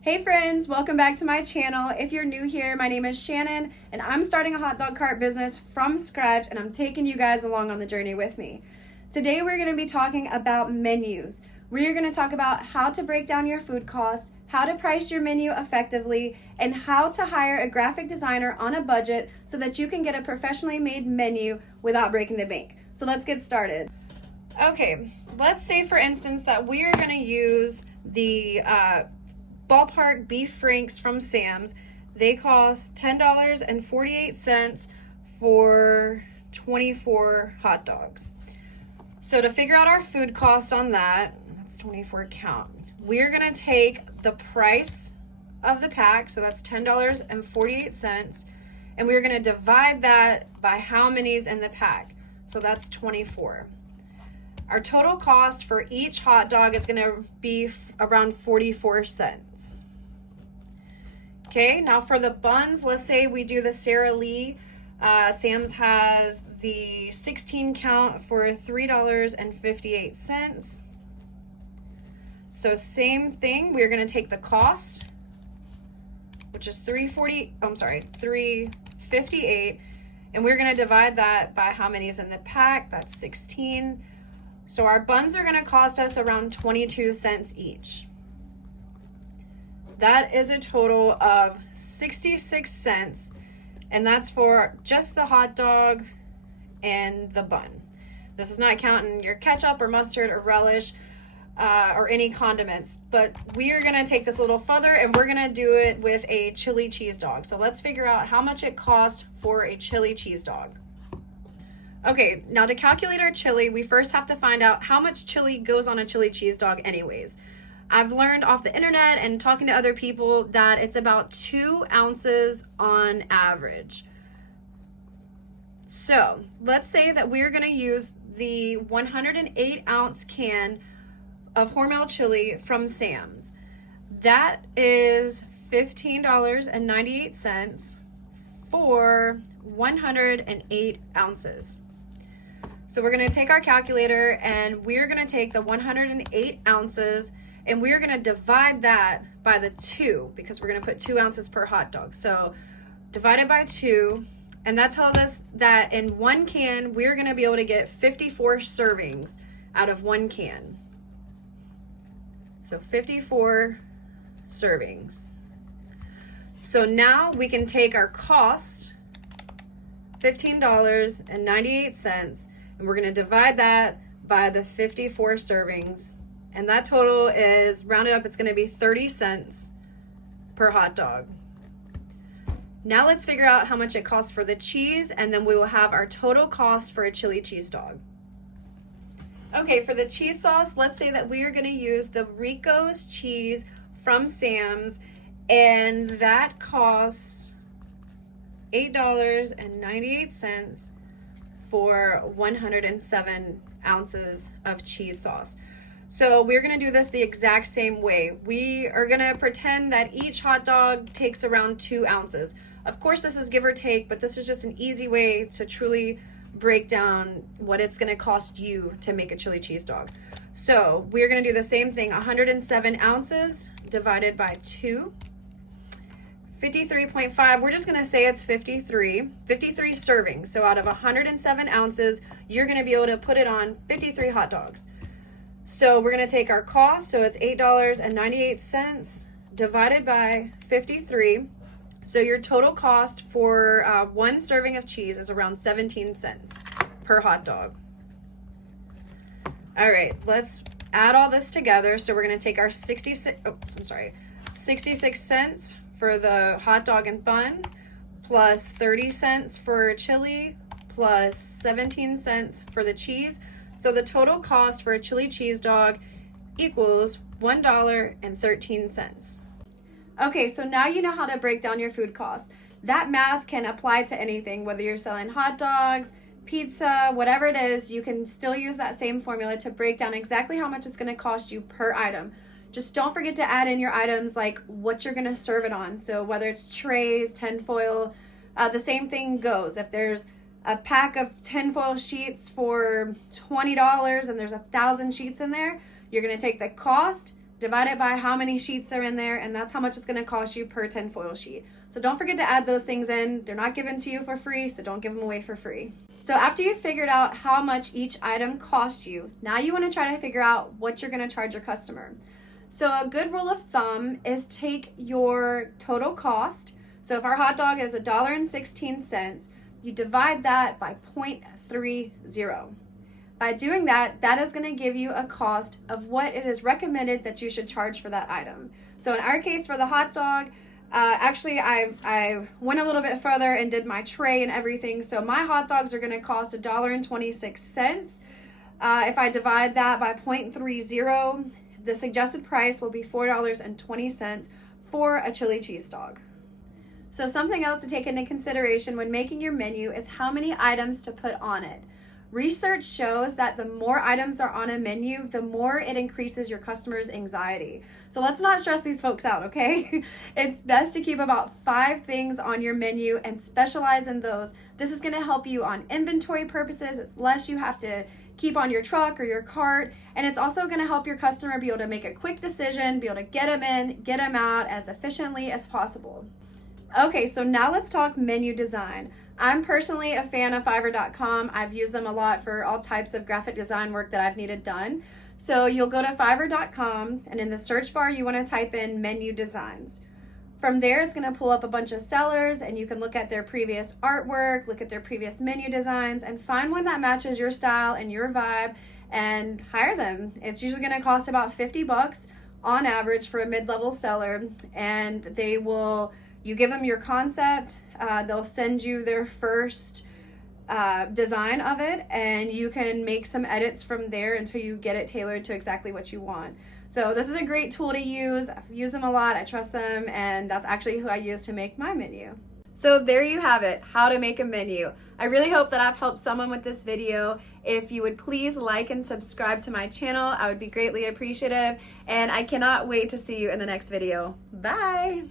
Hey friends, welcome back to my channel. If you're new here, my name is Shannon and I'm starting a hot dog cart business from scratch and I'm taking you guys along on the journey with me. Today we're going to be talking about menus. We're going to talk about how to break down your food costs, how to price your menu effectively, and how to hire a graphic designer on a budget so that you can get a professionally made menu without breaking the bank. So let's get started. Okay, let's say for instance that we are going to use the Ballpark beef franks from Sam's. They cost $10.48 for 24 hot dogs. So to figure out our food cost on that, that's 24 count. We're gonna take the price of the pack, so that's $10.48, and we're gonna divide that by how many's in the pack. So that's 24. Our total cost for each hot dog is going to be around 44 cents. Okay, now for the buns, let's say we do the Sara Lee. Sam's has the 16 count for $3.58. So same thing, we're going to take the cost, which is $3.58, and we're going to divide that by how many is in the pack. That's 16. So our buns are going to cost us around 22 cents each. That is a total of 66 cents, and that's for just the hot dog and the bun. This is not counting your ketchup or mustard or relish or any condiments, but we are going to take this a little further and we're going to do it with a chili cheese dog. So let's figure out how much it costs for a chili cheese dog. Okay, now to calculate our chili, we first have to find out how much chili goes on a chili cheese dog anyways. I've learned off the internet and talking to other people that it's about 2 ounces on average. So let's say that we're going to use the 108 ounce can of Hormel chili from Sam's. That is $15.98 for 108 ounces. So we're going to take our calculator and we're going to take the 108 ounces and we're going to divide that by the 2 because we're going to put 2 ounces per hot dog. So divided by 2, and that tells us that in one can we're going to be able to get 54 servings out of one can. So 54 servings. So now we can take our cost, $15.98, and we're going to divide that by the 54 servings. And that total is rounded up, it's going to be 30 cents per hot dog. Now let's figure out how much it costs for the cheese, and then we will have our total cost for a chili cheese dog. Okay, for the cheese sauce, let's say that we are going to use the Rico's cheese from Sam's, and that costs $8.98 for 107 ounces of cheese sauce. So we're going to do this the exact same way. We are going to pretend that each hot dog takes around 2 ounces. Of course, this is give or take, but this is just an easy way to truly break down what it's going to cost you to make a chili cheese dog. So we're going to do the same thing, 107 ounces divided by 2. 53.5, we're just going to say it's 53 servings. So out of 107 ounces, you're going to be able to put it on 53 hot dogs. So we're going to take our cost, so it's $8.98 divided by 53. So your total cost for one serving of cheese is around 17 cents per hot dog. All right, let's add all this together. So we're going to take our 66 cents for the hot dog and bun, plus 30 cents for chili, plus 17 cents for the cheese. So the total cost for a chili cheese dog equals $1.13. Okay, so now you know how to break down your food costs. That math can apply to anything, whether you're selling hot dogs, pizza, whatever it is, you can still use that same formula to break down exactly how much it's going to cost you per item. Just don't forget to add in your items like what you're going to serve it on. So whether it's trays, tinfoil, the same thing goes. If there's a pack of tinfoil sheets for $20 and there's 1,000 sheets in there, you're going to take the cost divide it by how many sheets are in there, and that's how much it's going to cost you per tinfoil sheet. So don't forget to add those things in. They're not given to you for free, so don't give them away for free. So after you've figured out how much each item costs you, now you want to try to figure out what you're going to charge your customer. So a good rule of thumb is take your total cost. So if our hot dog is $1.16, you divide that by 0.30. By doing that, that is going to give you a cost of what it is recommended that you should charge for that item. So in our case, for the hot dog, actually I went a little bit further and did my tray and everything. So my hot dogs are going to cost $1.26. If I divide that by 0.30, the suggested price will be $4.20 for a chili cheese dog. So something else to take into consideration when making your menu is how many items to put on it. Research shows that the more items are on a menu, the more it increases your customers' anxiety. So let's not stress these folks out, okay? It's best to keep about 5 things on your menu and specialize in those. This is going to help you on inventory purposes. It's less you have to keep on your truck or your cart, and it's also going to help your customer be able to make a quick decision, be able to get them in, get them out as efficiently as possible. Okay, so now let's talk menu design. I'm personally a fan of Fiverr.com. I've used them a lot for all types of graphic design work that I've needed done. So you'll go to Fiverr.com, and in the search bar, you want to type in menu designs. From there, it's going to pull up a bunch of sellers, and you can look at their previous artwork, look at their previous menu designs, and find one that matches your style and your vibe and hire them. It's usually going to cost about $50 on average for a mid-level seller, and you give them your concept, they'll send you their first design of it, and you can make some edits from there until you get it tailored to exactly what you want. So this is a great tool to use. I've used them a lot, I trust them, and that's actually who I use to make my menu. So there you have it, how to make a menu. I really hope that I've helped someone with this video. If you would please like and subscribe to my channel, I would be greatly appreciative, and I cannot wait to see you in the next video. Bye!